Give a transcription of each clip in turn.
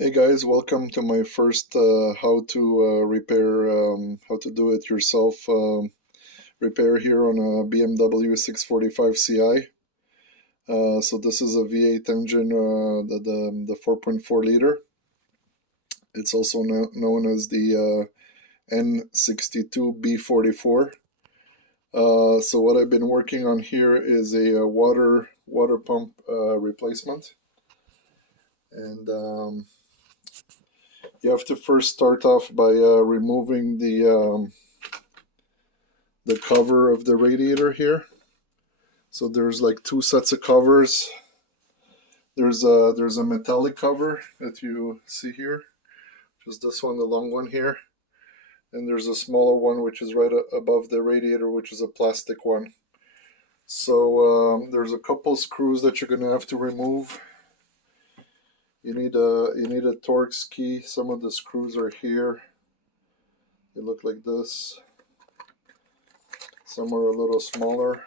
Hey guys, welcome to my first how to repair, how to do it yourself repair here on a BMW 645 Ci. So this is a V8 engine, the 4.4 liter. It's also known as the N62B44. So what I've been working on here is a water pump replacement, and you have to first start off by removing the cover of the radiator here. So there's like two sets of covers. There's a metallic cover that you see here, just this one, the long one here, and there's a smaller one which is right above the radiator, which is a plastic one. So there's a couple screws that you're gonna have to remove. You need a Torx key. Some of the screws are here. They look like this. Some are a little smaller,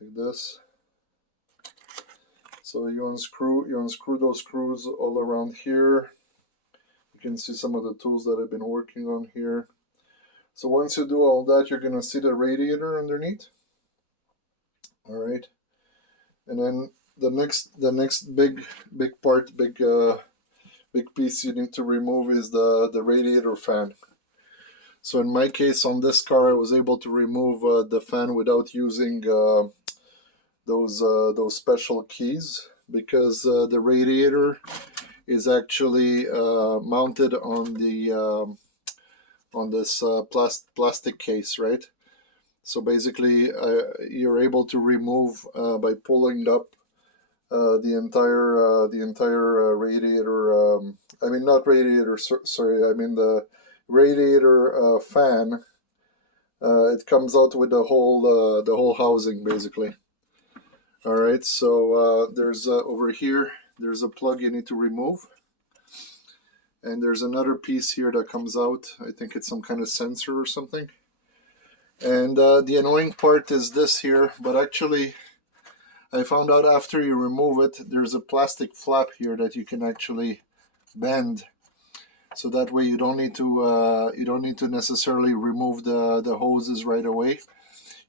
like this. So you unscrew those screws all around here. You can see some of the tools that I've been working on here. So once you do all that, you're gonna see the radiator underneath. All right, and then the next big piece you need to remove is the radiator fan. So in my case, on this car, I was able to remove the fan without using those special keys, because the radiator is actually mounted on this plastic case, right? So basically, you're able to remove by pulling up the entire radiator. I mean, not radiator. Sorry, I mean the radiator fan. It comes out with the whole housing, basically. All right. So there's over here. There's a plug you need to remove. And there's another piece here that comes out. I think it's some kind of sensor or something. And the annoying part is this here, but actually I found out after you remove it, there's a plastic flap here that you can actually bend. So that way you don't need to necessarily remove the hoses right away.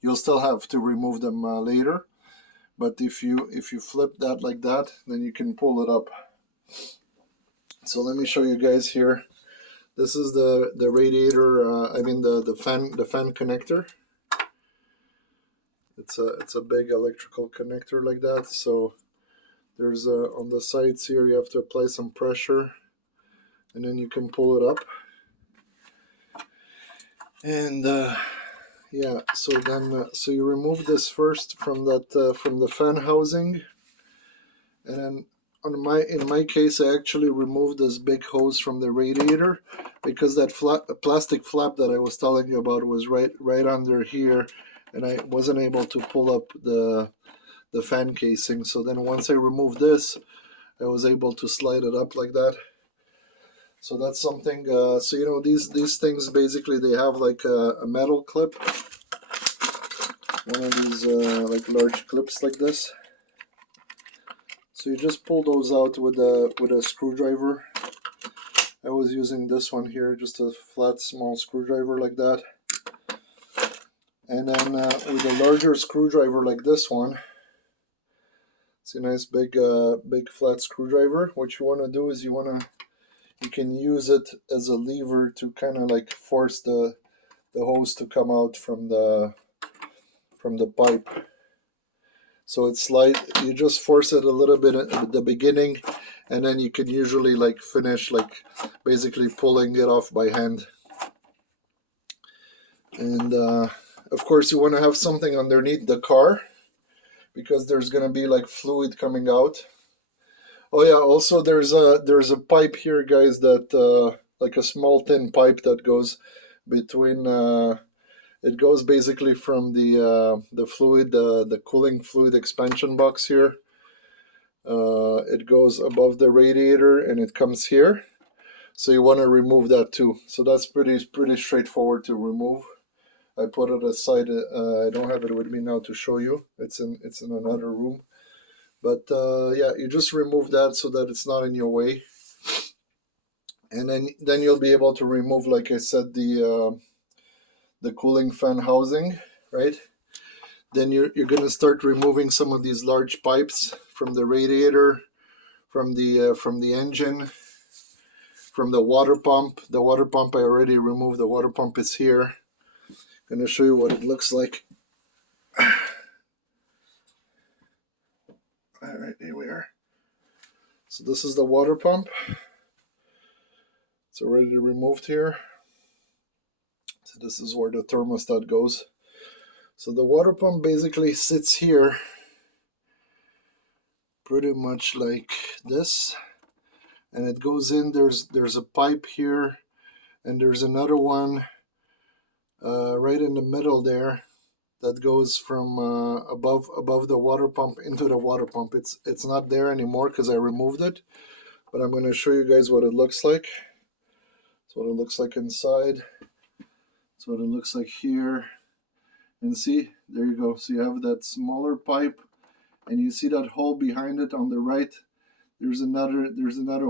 You'll still have to remove them later. But if you flip that like that, then you can pull it up. So let me show you guys here. This is the radiator. I mean the fan connector. It's a big electrical connector like that. So there's on the sides here you have to apply some pressure, and then you can pull it up. And yeah, so then so you remove this first from the fan housing, and then in my case, I actually removed this big hose from the radiator, because that plastic flap that I was telling you about was right under here, and I wasn't able to pull up the fan casing. So then once I removed this, I was able to slide it up like that. So that's something. So you know, these things basically, they have like a metal clip, one of these like large clips like this. So you just pull those out with a screwdriver. I was using this one here, just a flat small screwdriver like that. And then with a larger screwdriver like this one, it's a nice big flat screwdriver. What you want to do is you can use it as a lever to kind of like force the hose to come out from the pipe. So it's like you just force it a little bit at the beginning, and then you can usually like finish like basically pulling it off by hand. And of course you want to have something underneath the car, because there's gonna be like fluid coming out. Oh yeah, also there's a pipe here, guys, that like a small thin pipe that goes between it goes basically from the fluid, the cooling fluid expansion box here. It goes above the radiator and it comes here. So you want to remove that too. So that's pretty straightforward to remove. I put it aside. I don't have it with me now to show you. It's in another room. But yeah, you just remove that so that it's not in your way, and then you'll be able to remove, like I said, the cooling fan housing, right? Then you're gonna start removing some of these large pipes from the radiator, from the engine, from the water pump. The water pump I already removed. The water pump is here. I'm gonna show you what it looks like. All right, here we are. So this is the water pump. It's already removed here. So this is where the thermostat goes. So the water pump basically sits here pretty much like this, and it goes in. There's a pipe here, and there's another one right in the middle there that goes from above the water pump into the water pump. It's not there anymore because I removed it, but I'm going to show you guys what it looks like. That's what it looks like inside. That's what it looks like here. And see, there you go. So you have that smaller pipe, and you see that hole behind it on the right. There's another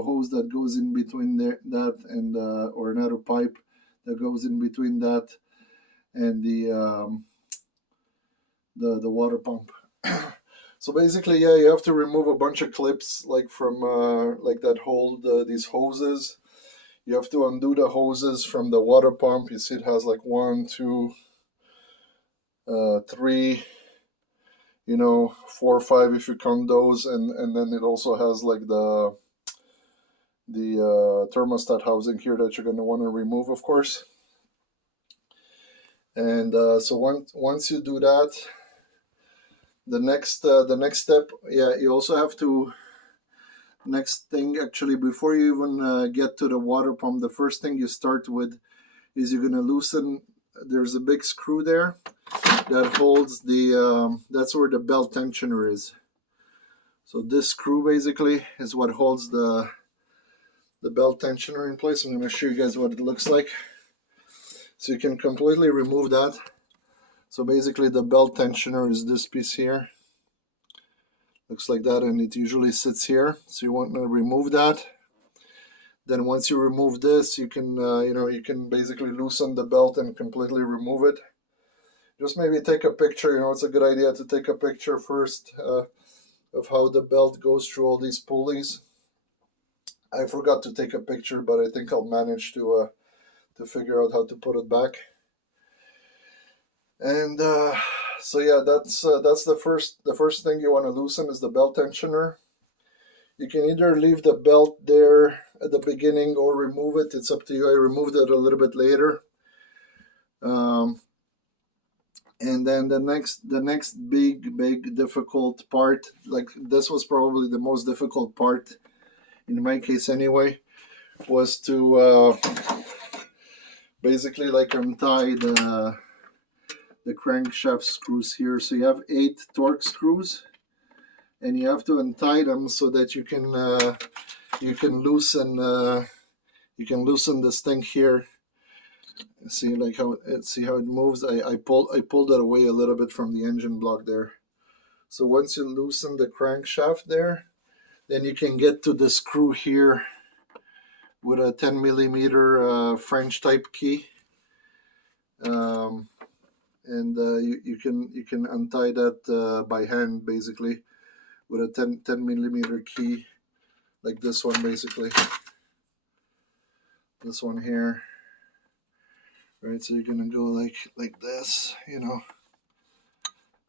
hose that goes in between that and or another pipe that goes in between that and the water pump. So basically, yeah, you have to remove a bunch of clips like from like that hold these hoses. You have to undo the hoses from the water pump. You see it has like 1, 2, 3, 4 or 5 if you count those, and then it also has like the thermostat housing here that you're going to want to remove, of course. And so once you do that, the next step, yeah, you also have to, next thing actually, before you even get to the water pump, the first thing you start with is you're going to loosen. There's a big screw there that holds the that's where the belt tensioner is. So this screw basically is what holds the belt tensioner in place. I'm going to show you guys what it looks like. So you can completely remove that. So basically the belt tensioner is this piece here. Looks like that, and it usually sits here. So you want to remove that. Then once you remove this, you can you can basically loosen the belt and completely remove it. Just maybe take a picture. It's a good idea to take a picture first of how the belt goes through all these pulleys. I forgot to take a picture, but I think I'll manage to figure out how to put it back. And so yeah, that's the first thing you want to loosen is the belt tensioner. You can either leave the belt there at the beginning or remove it. It's up to you. I removed it a little bit later. And then the next big difficult part, like this was probably the most difficult part in my case anyway, was to basically like untie the crankshaft screws here. So you have 8 torque screws, and you have to untie them so that you can loosen this thing here. See how it moves. I pulled it away a little bit from the engine block there. So once you loosen the crankshaft there, then you can get to the screw here with a 10 millimeter French type key. And you can untie that by hand basically with a 10 millimeter key, like this one basically. This one here, right? So you're gonna go like this,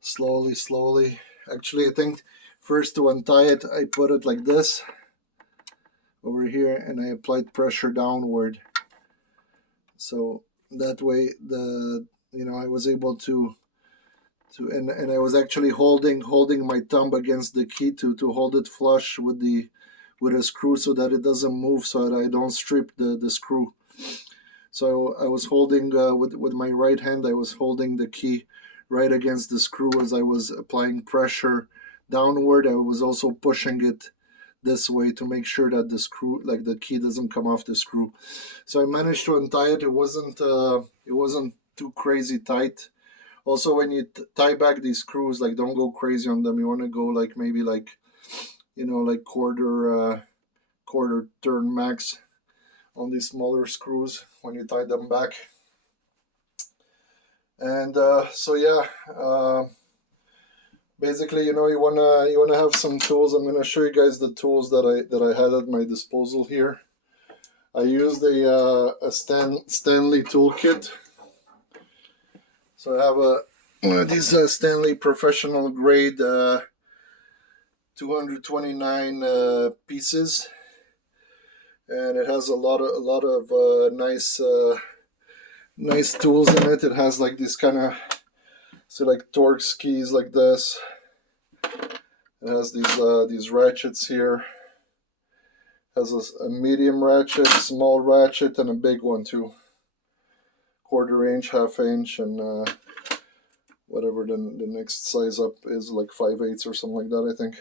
slowly. Actually, I think first to untie it, I put it like this over here, and I applied pressure downward. So that way I was able to and I was actually holding my thumb against the key to hold it flush with a screw so that it doesn't move, so that I don't strip the screw. So I was holding with my right hand, I was holding the key right against the screw as I was applying pressure downward. I was also pushing it this way to make sure that the screw, like the key, doesn't come off the screw. So I managed to untie it. It wasn't too crazy tight. Also, when you tie back these screws, like, don't go crazy on them. You want to go like maybe like you know, like quarter turn max on these smaller screws when you tie them back. And so yeah, basically, you know, you wanna have some tools. I'm gonna show you guys the tools that I had at my disposal here. I used a Stanley toolkit. So I have one of these Stanley professional grade 229 pieces, and it has a lot of nice tools in it. It has like this kind of, so like Torx keys like this. It has these ratchets here. It has a medium ratchet, small ratchet, and a big one too. 1/4 inch, 1/2 inch, and whatever the next size up is, like 5/8 or something like that, I think.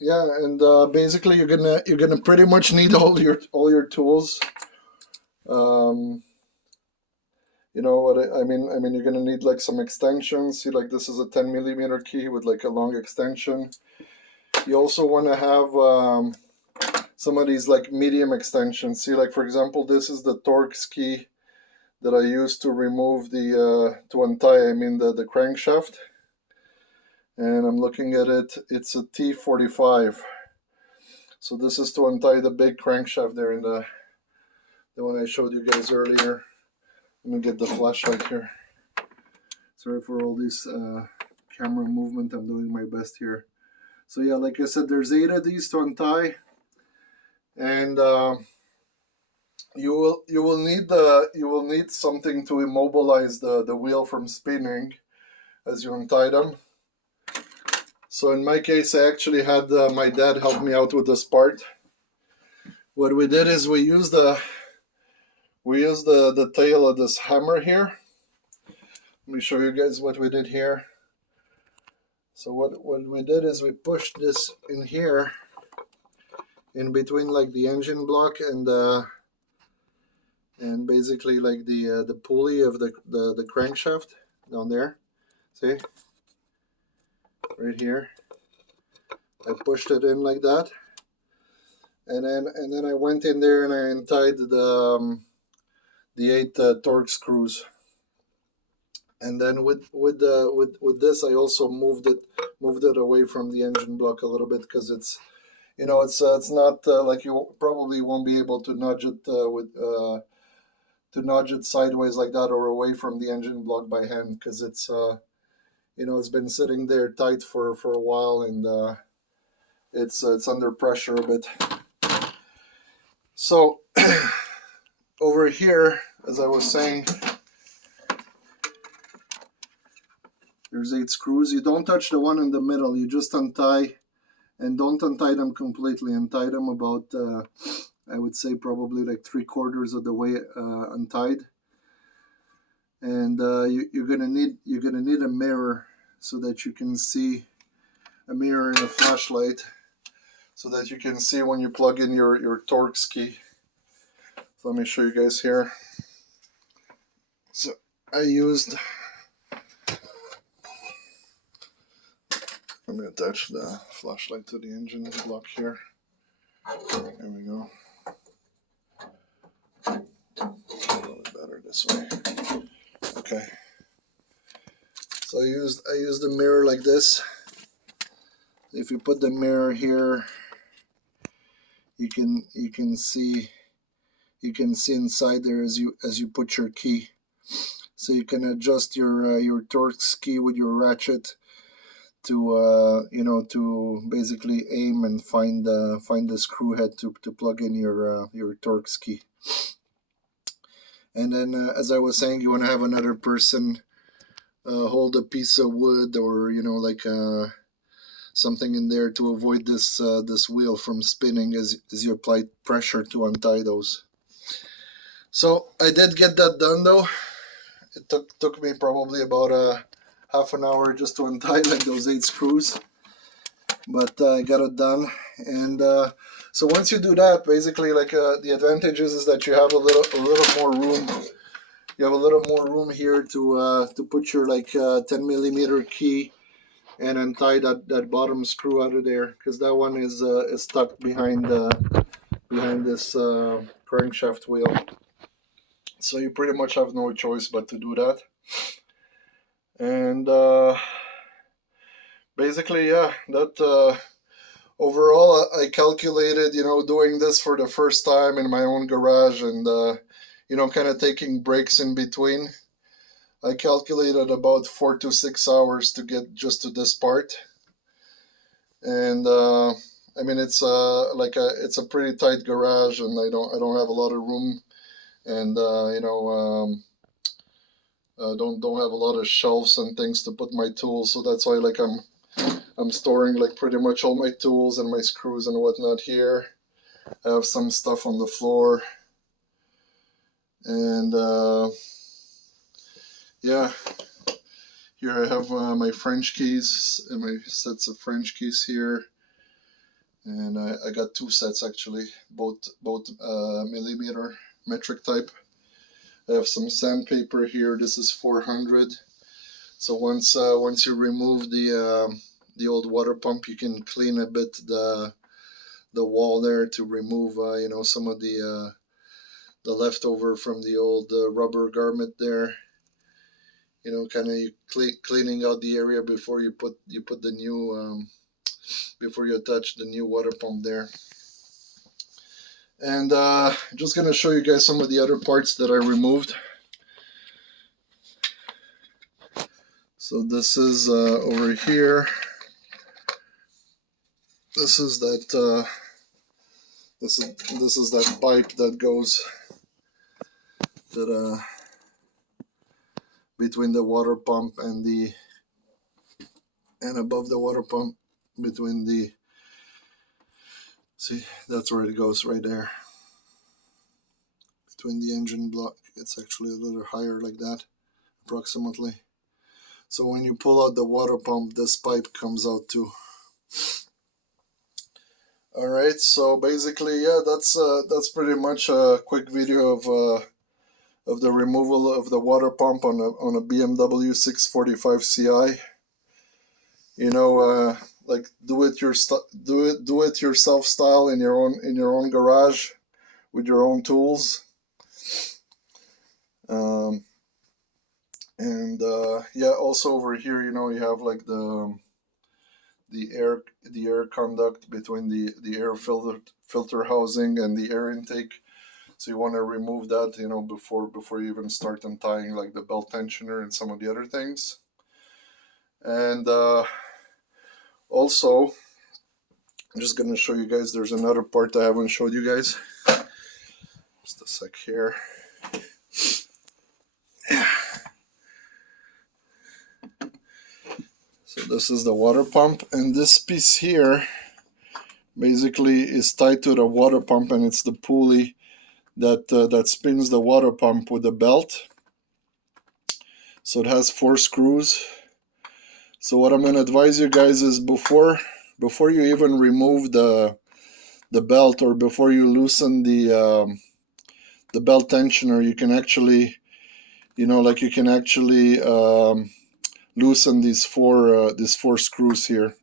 Yeah, and basically you're gonna pretty much need all your tools. You know what I mean? I mean, you're gonna need like some extensions. See, like this is a 10mm key with like a long extension. You also want to have some of these like medium extensions. See, like for example, this is the Torx key that I used to remove the to untie, I mean the crankshaft. And I'm looking at it, it's a T45. So this is to untie the big crankshaft there in the one I showed you guys earlier. Let me get the flashlight here. Sorry for all this camera movement, I'm doing my best here. So yeah, like I said, there's 8 of these to untie. And you will need something to immobilize the wheel from spinning as you untie them. So in my case, I actually had my dad help me out with this part. What we did is we used the tail of this hammer here. Let me show you guys what we did here. So what we did is we pushed this in here, in between like the engine block and basically like the pulley of the crankshaft down there. See, right here. I pushed it in like that, and then I went in there and I untied the 8 Torx screws. And then with this, I also moved it away from the engine block a little bit, because it's, you know, it's not like you probably won't be able to nudge it sideways like that or away from the engine block by hand, because it's you know, it's been sitting there tight for a while, and it's under pressure a bit. So over here, as I was saying, there's 8 screws. You don't touch the one in the middle. You just untie, and don't untie them completely. Untie them about, I would say probably like 3/4 of the way untied. And you're gonna need a mirror, so that you can see, a mirror and a flashlight, so that you can see when you plug in your Torx key. So let me show you guys here. So I used, I'm going to attach the flashlight to the engine block here. There we go. A little bit better this way. Okay. So I used a mirror like this. If you put the mirror here, you can see inside there as you put your key. So you can adjust your Torx key with your ratchet to you know, to basically aim and find the screw head to plug in your Torx key. And then as I was saying, you want to have another person hold a piece of wood, or you know, like something in there to avoid this wheel from spinning as you apply pressure to untie those. So I did get that done though. It took me probably about half an hour just to untie like those 8 screws, but I got it done. And so once you do that, basically, like the advantage is that you have a little more room. You have a little more room here to put your like 10mm key and untie that bottom screw out of there, because that one is stuck behind this crankshaft wheel. So you pretty much have no choice but to do that. And basically, yeah, that overall, I calculated, doing this for the first time in my own garage, and kind of taking breaks in between. I calculated about 4 to 6 hours to get just to this part. And I mean, it's it's a pretty tight garage, and I don't have a lot of room, and don't have a lot of shelves and things to put my tools. So that's why I'm storing like pretty much all my tools and my screws and whatnot here. I have some stuff on the floor, and yeah, here I have my French keys and my sets of French keys here. And I got 2 sets actually, both millimeter metric type. I have some sandpaper here. This is 400. So once you remove the old water pump, you can clean a bit the wall there to remove some of the leftover from the old rubber garment there. Kind of cleaning out the area before you put the new before you attach the new water pump there. And just gonna show you guys some of the other parts that I removed. So this is over here. This is that this is that pipe that goes between the water pump and above the water pump, between the, see, that's where it goes, right there, between the engine block. It's actually a little higher like that, approximately. So when you pull out the water pump, this pipe comes out too. All right, so basically, yeah, that's pretty much a quick video of the removal of the water pump on a BMW 645 Ci. Like do it yourself style in your own garage with your own tools. And yeah, also over here, you have like the air conduct between the air filter housing and the air intake. So you want to remove that, before you even start untying like the belt tensioner and some of the other things. And also, I'm just going to show you guys, there's another part I haven't showed you guys. Just a sec here. So this is the water pump, and this piece here basically is tied to the water pump, and it's the pulley that spins the water pump with the belt. So it has 4 screws. So what I'm going to advise you guys is before you even remove the belt, or before you loosen the belt tensioner, you can actually loosen these four screws here.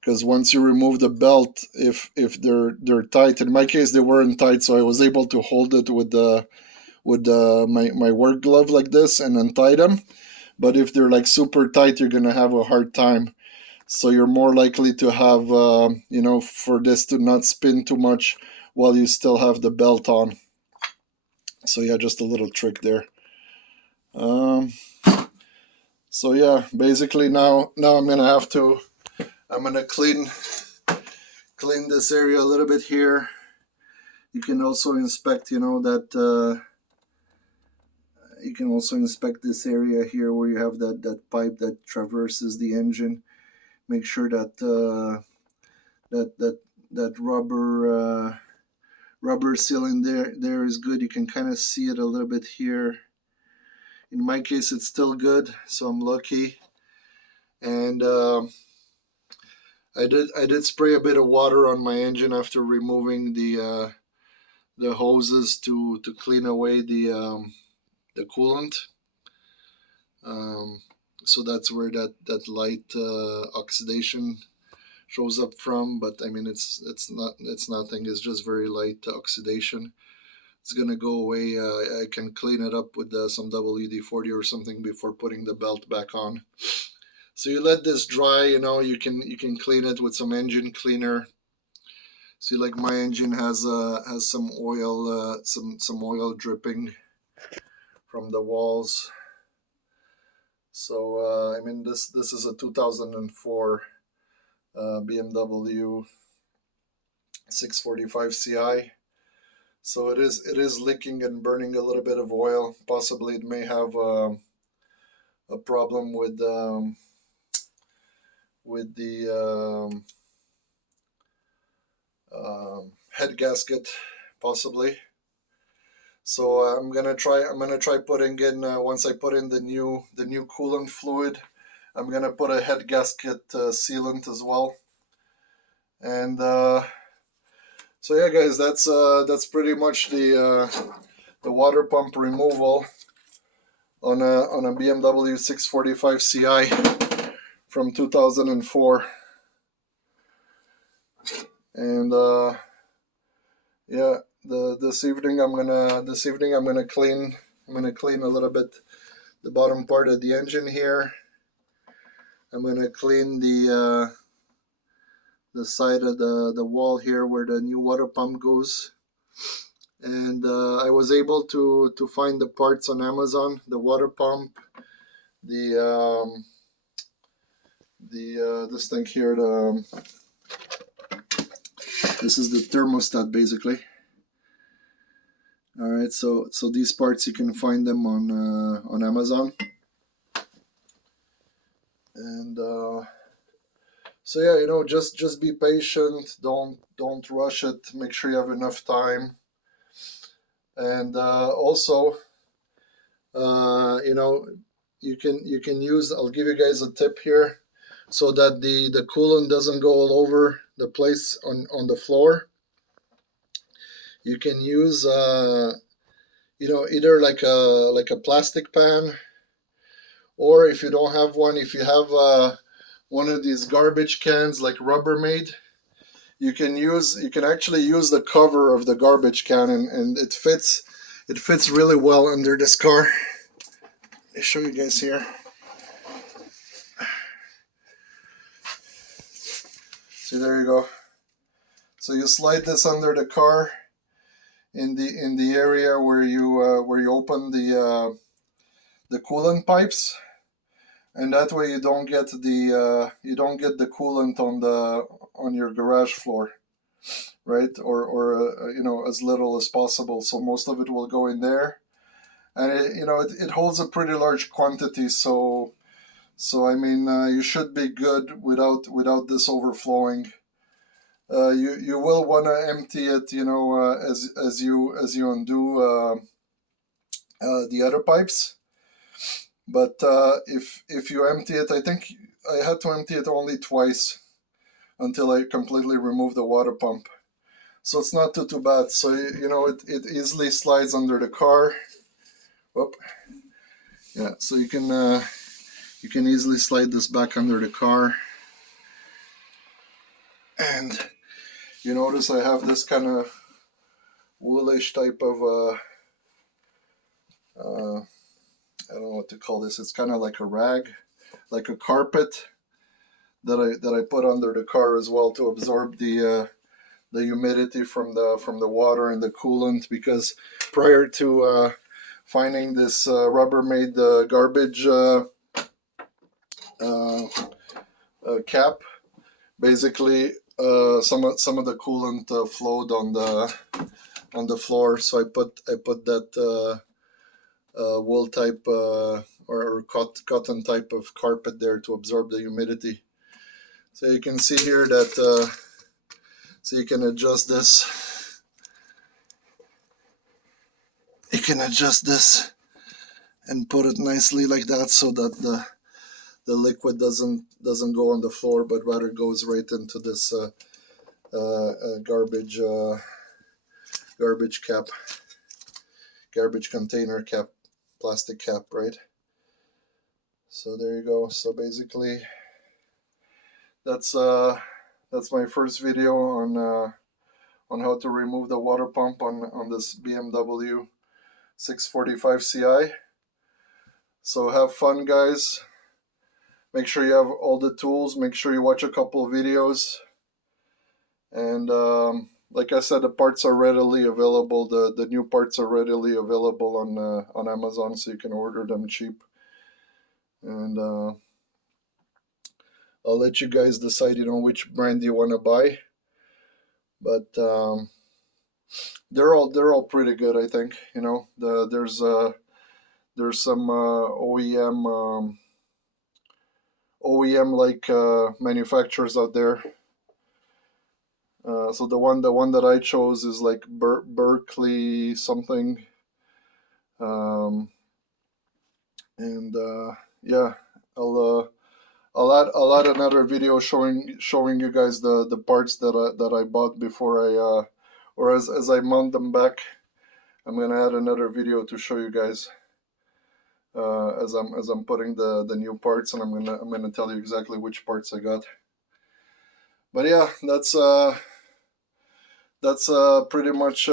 Because once you remove the belt, if they're tight, in my case they weren't tight, so I was able to hold it with my work glove like this and untie them. But if they're like super tight, you're gonna have a hard time. So you're more likely to have for this to not spin too much while you still have the belt on. So yeah, just a little trick there. So yeah, basically now I'm gonna clean this area a little bit here. You can also inspect, that you can also inspect this area here where you have that pipe that traverses the engine. Make sure that that rubber sealing there is good. You can kind of see it a little bit here. In my case, it's still good, so I'm lucky. And I did spray a bit of water on my engine after removing the hoses to clean away the coolant. So that's where that light oxidation shows up from. But I mean, it's nothing. It's just very light oxidation. It's gonna go away. I can clean it up with some WD-40 or something before putting the belt back on. So you let this dry. You can clean it with some engine cleaner. See, like my engine has some oil, some oil dripping from the walls. So I mean, this is a 2004 BMW 645 Ci. So it is leaking and burning a little bit of oil. Possibly it may have a problem with the head gasket, possibly. So I'm gonna try putting in once I put in the new coolant fluid. I'm gonna put a head gasket sealant as well. And so yeah, guys, that's pretty much the water pump removal on a BMW 645 Ci from 2004. And yeah, this evening I'm gonna clean a little bit the bottom part of the engine here. I'm gonna clean the side of the wall here where the new water pump goes. And I was able to find the parts on Amazon, the water pump, the this thing here, this is the thermostat basically. All right, so these parts you can find them on Amazon. And so yeah, just be patient. Don't rush it. Make sure you have enough time. And also, you can use. I'll give you guys a tip here, so that the coolant doesn't go all over the place on the floor. You can use either like a plastic pan, or if you don't have one, if you have one of these garbage cans like Rubbermaid, you can actually use the cover of the garbage can, and it fits really well under this car. Let me show you guys here. See, there you go. So you slide this under the car in the area where you open the coolant pipes, and that way you don't get the coolant on your garage floor, right? Or as little as possible. So most of it will go in there, and it holds a pretty large quantity. So I mean, you should be good without this overflowing. You will want to empty it, as you undo the other pipes. But if you empty it, I think I had to empty it only twice until I completely removed the water pump. So it's not too bad. So it easily slides under the car. Whoop. Yeah. So you can easily slide this back under the car. And you notice I have this kind of woolish type of I don't know what to call this. It's kind of like a rag, like a carpet that I put under the car as well to absorb the humidity from the water and the coolant. Because prior to finding this Rubbermaid garbage cap, basically some of the coolant flowed on the floor. So I put that wool type or cotton type of carpet there to absorb the humidity. So you can see here that so you can adjust this. You can adjust this and put it nicely like that, so that the liquid doesn't go on the floor, but rather goes right into this garbage cap, garbage container cap, plastic cap, right? So there you go. So basically, that's my first video on how to remove the water pump on this BMW 645 Ci. So have fun, guys. Make sure you have all the tools. Make sure you watch a couple of videos. And like I said, the parts are readily available. The new parts are readily available on Amazon, so you can order them cheap. And I'll let you guys decide, which brand you want to buy. But they're all pretty good, I think. There's some OEM like manufacturers out there. So the one that I chose is like Berkeley something. And yeah, I'll add another video showing you guys the parts that I bought before I or as I mount them back. I'm gonna add another video to show you guys as I'm putting the new parts, and I'm gonna tell you exactly which parts I got. But yeah, that's pretty much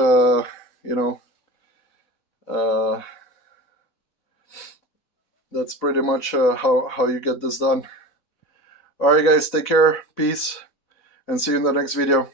that's pretty much how you get this done. Alright guys, take care, peace, and see you in the next video.